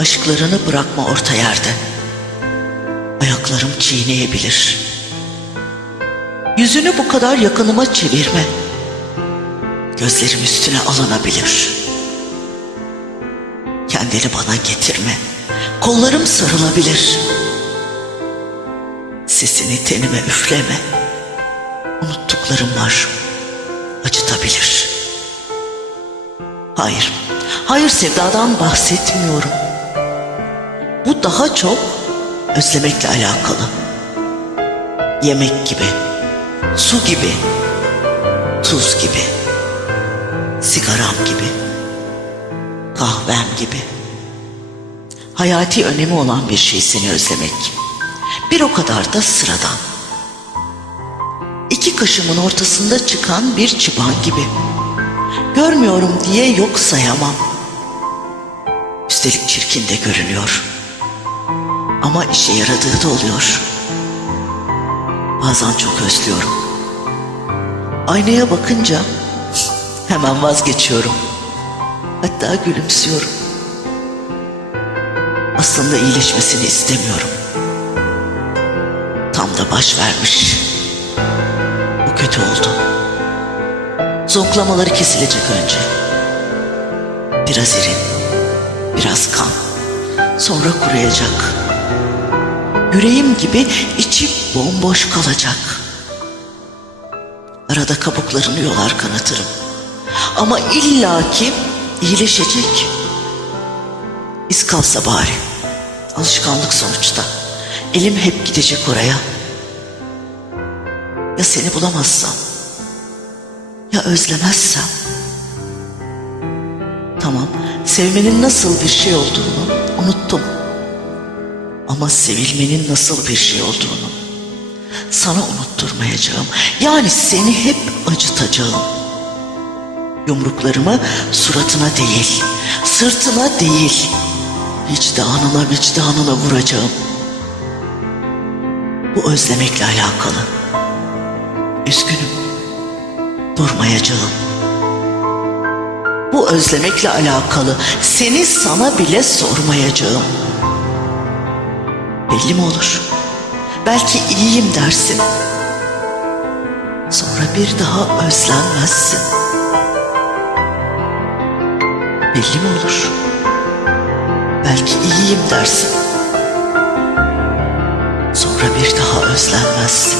Aşklarını bırakma orta yerde. Ayaklarım çiğneyebilir. Yüzünü bu kadar yakınıma çevirme. Gözlerim üstüne alınabilir. Kendini bana getirme. Kollarım sarılabilir. Sesini tenime üfleme. Unuttuklarım var. Acıtabilir. Hayır. Hayır sevdadan bahsetmiyorum. Daha çok özlemekle alakalı. Yemek gibi, su gibi, tuz gibi, sigaram gibi, kahvem gibi. Hayati önemi olan bir şey seni özlemek. Bir o kadar da sıradan. İki kaşımın ortasında çıkan bir çıban gibi. Görmüyorum diye yok sayamam. Üstelik çirkin de görünüyor. Ama işe yaradığı da oluyor. Bazen çok özlüyorum. Aynaya bakınca hemen vazgeçiyorum. Hatta gülümsüyorum. Aslında iyileşmesini istemiyorum. Tam da baş vermiş. Bu kötü oldu. Zonklamaları kesilecek önce. Biraz irin, biraz kan. Sonra kuruyacak. Yüreğim gibi içi bomboş kalacak. Arada kabuklarını yolar kanatırım. Ama illaki iyileşecek. İz kalsa bari. Alışkanlık sonuçta. Elim hep gidecek oraya. Ya seni bulamazsam? Ya özlemezsem? Tamam, sevmenin nasıl bir şey olduğunu unuttum. Ama sevilmenin nasıl bir şey olduğunu sana unutturmayacağım. Yani seni hep acıtacağım. Yumruklarımı suratına değil, sırtına değil, vicdanına vicdanına vuracağım. Bu özlemekle alakalı. Üzgünüm. Durmayacağım. Bu özlemekle alakalı seni sana bile sormayacağım. Belli mi olur? Belki iyiyim dersin. Sonra bir daha özlenmezsin. Belli mi olur? Belki iyiyim dersin. Sonra bir daha özlenmezsin.